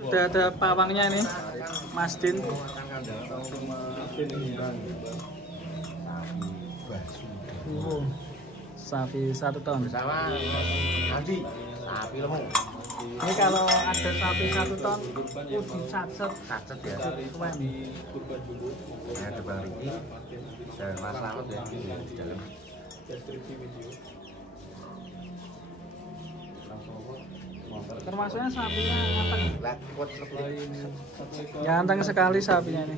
Udah ada pawangnya nih, Mas Din. Sapi 1 ton. Sama nanti sapi lemu. Ini kalau ada sapi 1 ton, dicacet. Cacet ya. Ini ada Bang Riki dan Mas Laut ya di dalam. Termasuknya sapinya nganteng. Lah, kuat lebih. Ganteng sekali sapinya ini.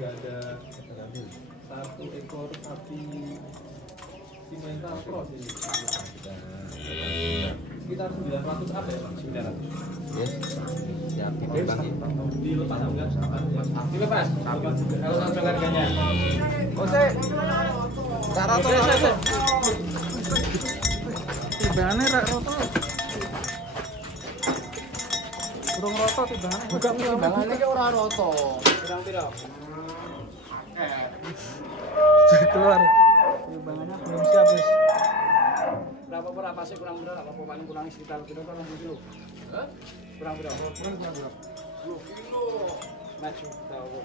Satu ekor sapi simental cross ini sekitar 900 apa ya Pak? 900. Yes. Ya, dibebas. Dilepas enggak? Dilepas. Kalau sampai harganya. Ose. Cara tuh. Timbangannya rak roto. Burung roto timbangannya. Bukan timbangannya ki ora roto. Pirang-pirang. Sudah keluar. Timbangannya belum siap, guys. Berapa sih kurang berapa? Apa paling kurang sekitar kira-kira 20 kilo? Hah? Kurang berapa? Kurang berapa? 2 kilo. Maju tahu.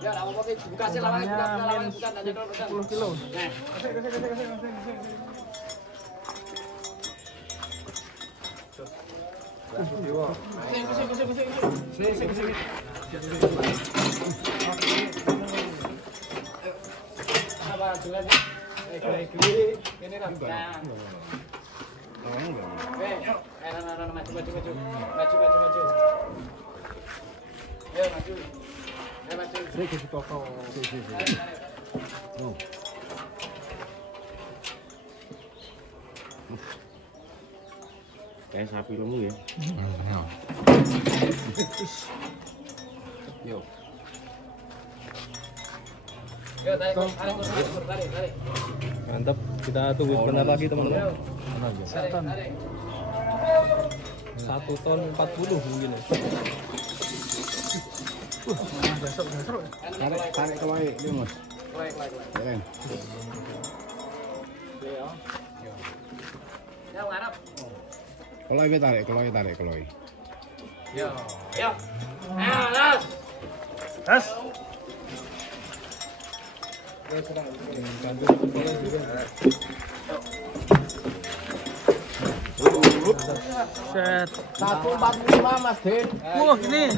Ya, enggak apa-apa sih. Buka sih lawangan, bukan aja dulu, bukan. 10 kilo. Nah, apa jelas ya? Ini nah. Maju. Ya, maju. Sering ke toko. Kayak sapi lemu ya. Yo. Ya, tarik. Mantap, kita tunggu sebentar lagi teman-teman. 1 ton. 1 ton 40 mungkin ya. Besok. Tarik ke wae, ini Mas. Baik. Keren. Ya, ngarap. Kalau ini tarik. Yo. Las. Gas. Set. 145 Mas Din. Wah, ini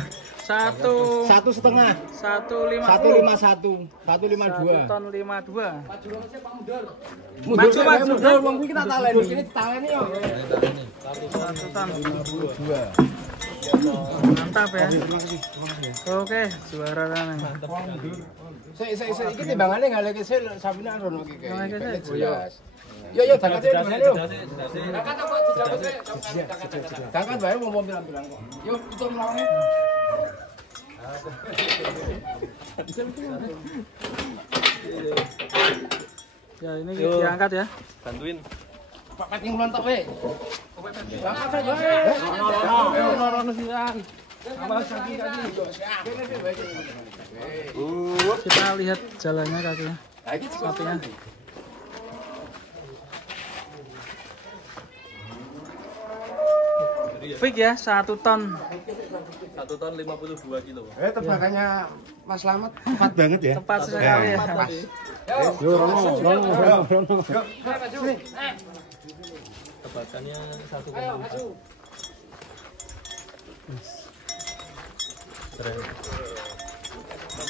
1 1,5. 150. 152. 1 ton 52. Maju dong sih, Pak Mundur. Mundur, wong iki kita taleni. Ini taleni yo. 1 ton. 52. Mantap ya. Oke, juara kan. Sik iki timbangane ngaleke sik sapine rono iki kayak. Ngaleke sik. Yo dakat sik dimana yo. Dakat apa dijabat sih? Dakat bae mau bilang-bilang kok. Yo tutup lawange. Ya, ini diangkat ya. Bantuin. Pak packing lontok we. Dakat saja. Rono siang. Kita lihat jalannya kakinya. Sapinya. Fix ya, 1 ton. 1 ton 52 kilo. Tebakannya Mas Slamet tepat banget ya. Tepat sekali ya. Yo rono. Tebakannya 1,5. Keren.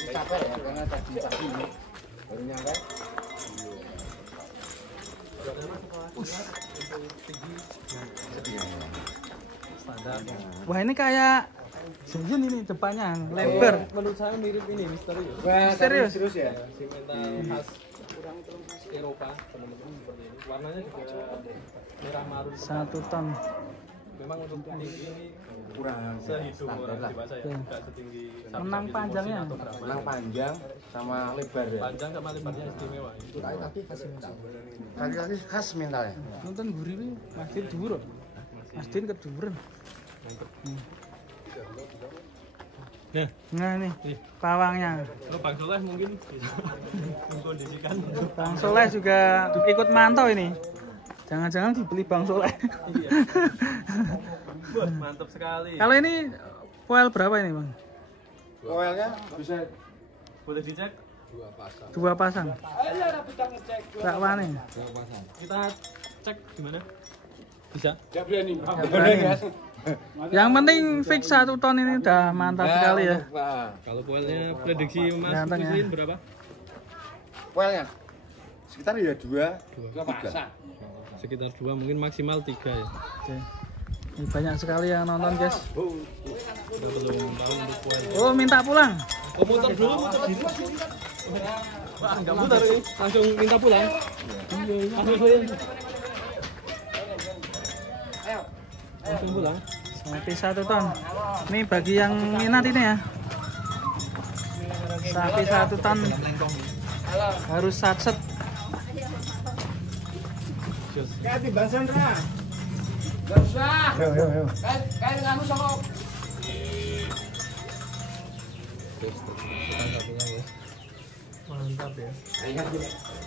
Capek ya karena tadi pagi baru nyampe. Standar. Wah, ini kayak Jinjin ini depannya lebar. Menurut saya mirip ini misterius. Serius? ya. Simental khas Eropa teman-teman seperti ini. Warnanya juga merah marun. 1 ton. Memang untuk tinggi ini Kurang sehitung orang lah. dewasa ya, Oke. tidak setinggi Menang sapi-sapi panjangnya. atau berapa. Menang panjang sama lebar ya. Panjang sama lebarnya istimewa. Kaki khas mentalnya. Nonton gurih nih, Mas Din dhuwur. Mas Din keduren. Nah nih, pawangnya. Kalau Bang Soleh mungkin bisa mengkondisikan. Bang Soleh juga ikut mantau ini. Jangan-jangan dibeli Bang Soleh. Iya. Wah, mantap sekali. Kalau ini Poel berapa ini bang? Koelnya bisa Boleh dicek? 2 pasang. Ayo ada petang ngecek. Tak wani. Kita cek gimana? Bisa? Enggak berani. Yang penting fix 1 ton ini udah mantap sekali ya. Kalau poelnya prediksi Mas Ganteng ya. Muslim berapa? Koelnya sekitar ya 2 Dua pasang. Sekitar 2, mungkin maksimal 3 ya. Oke. Ini banyak sekali yang nonton guys. Kita belum tahu untuk poel. Oh minta pulang. Oh, muter dulu, muter dulu. Wah, enggak muter ini. Langsung minta pulang. Langsung pulang. Sapi 1 ton. Ini bagi yang minat ini ya. Sapi 1 ton harus satset. kayak timbang Sandra. Enggak usah. Yo. Kayak nganu sama. Mantap ya.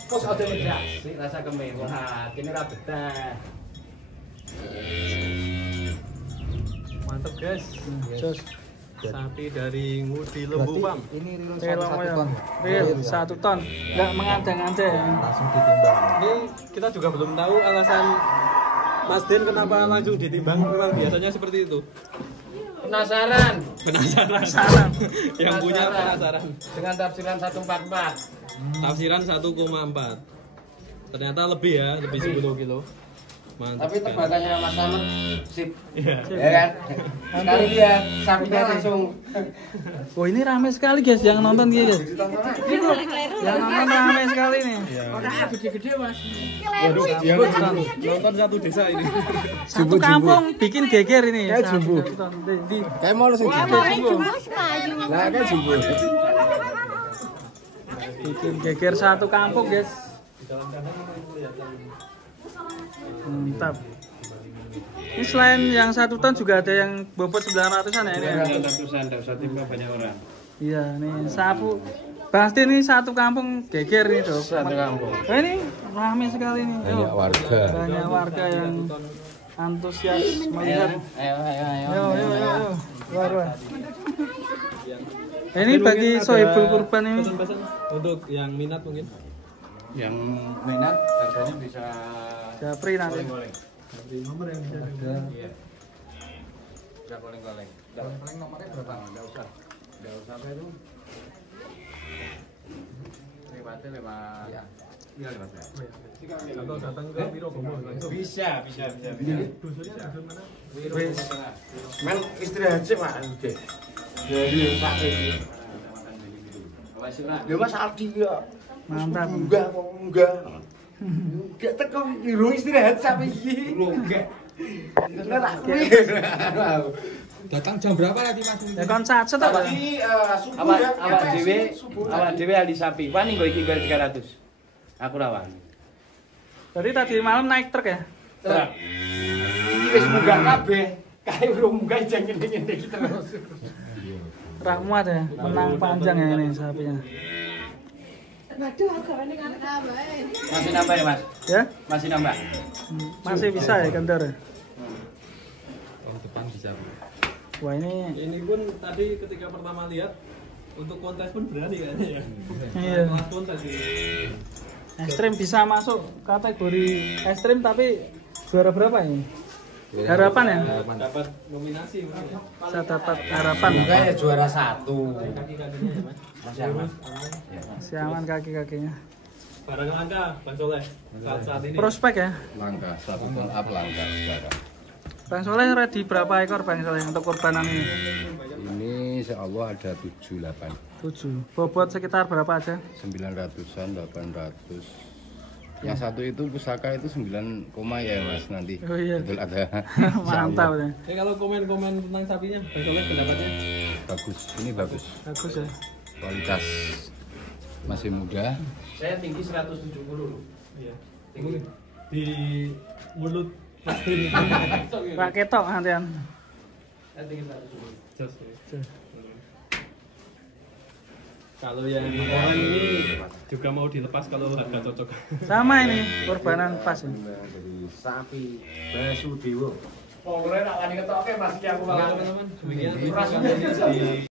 Pos aja ngedak. Sik rasa kemewahan. Kene ra betah. Mantap guys. Jos. Sapi dari Ngudi Lembu Pam. Ini real Real 1 ton. Real 1 ton. Enggak mengada-ngada ya. Langsung ditimbang. Ini kita juga belum tahu alasan Mas Den kenapa langsung ditimbang. Memang biasanya seperti itu. Penasaran Salam. Yang punya penasaran. dengan tafsiran 144. Tafsiran 1,4. Ternyata lebih ya, lebih 10 kilo. Mantap. Tapi sekali. tebakannya Mas Ahmad sip. Iya. Ya kan? Sekali dia sapinya langsung Oh ini rame sekali guys yang nonton guys. Yang nonton rame sekali nih. gede-gede Mas. Waduh, dia nonton satu desa ini. Satu kampung bikin geger ini. Kayak jumbo. Di Kayak mau sing jumbo. Lah kayak jumbo. bikin geger satu kampung guys. Mantap. Ini selain yang 1 ton juga ada yang bobot 900-an ya ini. Ya? 900-an, enggak usah timbang banyak orang. Iya, nih sapu. Pasti ini satu kampung geger nih, Dok. Satu kampung. Nah, ini ramai sekali nih. Banyak warga. Banyak warga yang antusias melihat. Ayo. Yo. Luar. Ini bagi sohibul kurban ini. Pesan-pesan untuk yang minat mungkin. Yang minat harganya bisa Japri nanti. goleng-goleng. Nomor yang bisa Iya. Bisa goleng-goleng. Paling nomornya berapa? Enggak usah. Enggak usah apa itu. Lewatnya lewat. Iya, lewat. atau datang ke Wirobomo langsung. Bisa. Dusunnya dusun mana? Wis. Men istirahat sih Pak. Oke. Jadi sakit. Ya Mas Aldi ya. Mantap. Enggak. Enggak teko irung istirahat sampe iki. Enggak. Datang jam berapa nanti Mas? Ya kon satset apa? Awak dhewe ahli sapi. Wani nggo iki 300. Aku ra wani. Jadi tadi malam naik truk ya? Truk. Iki wis munggah kabeh. Kae urung munggah jeng ngene-ngene iki terus. Rak muat ya, menang panjang ya ini sapinya. Masih nambah ya, Mas? Ya? Masih nambah. Masih bisa ya kendor. Tahun depan bisa. Wah ini Ini pun tadi ketika pertama lihat untuk kontes pun berani kayaknya ya. iya. Kelas kontes ini. Ekstrim bisa masuk kategori ekstrim tapi juara berapa ini? Harapan ya? Dapat nominasi mungkin ya. Saya dapat harapan. ya juara 1. Kaki-kakinya ya, Mas. Masih aman. Masih aman kaki-kakinya. Barang langka, Bang Soleh. Saat ini. Prospek ya? Langka, 1 ton up langka sekarang. Bang Soleh ready berapa ekor Bang Soleh untuk kurbanan ini? Ini insya Allah ada 7-8. 7. Bobot sekitar berapa aja? 900-an, 800. Yang satu itu pusaka itu 9, ya Mas nanti. Oh iya. Betul ada. Mantap ya. Kalau komen-komen tentang sapinya, Bang Soleh pendapatnya? Bagus, ini bagus. Bagus ya. Kualitas masih muda. Saya tinggi 170 loh. Iya. Di mulut Mas Din. Pak ketok nantian. Saya tinggi 170. Jos, ya. Kalau yang orang ini juga mau dilepas kalau harga cocok. Sama ini kurbanan pas ya. Dari sapi Basudewa. Pokoknya nak wani ketok, oke mas, ki aku Oke malah. teman-teman, demikian Ini. rasanya di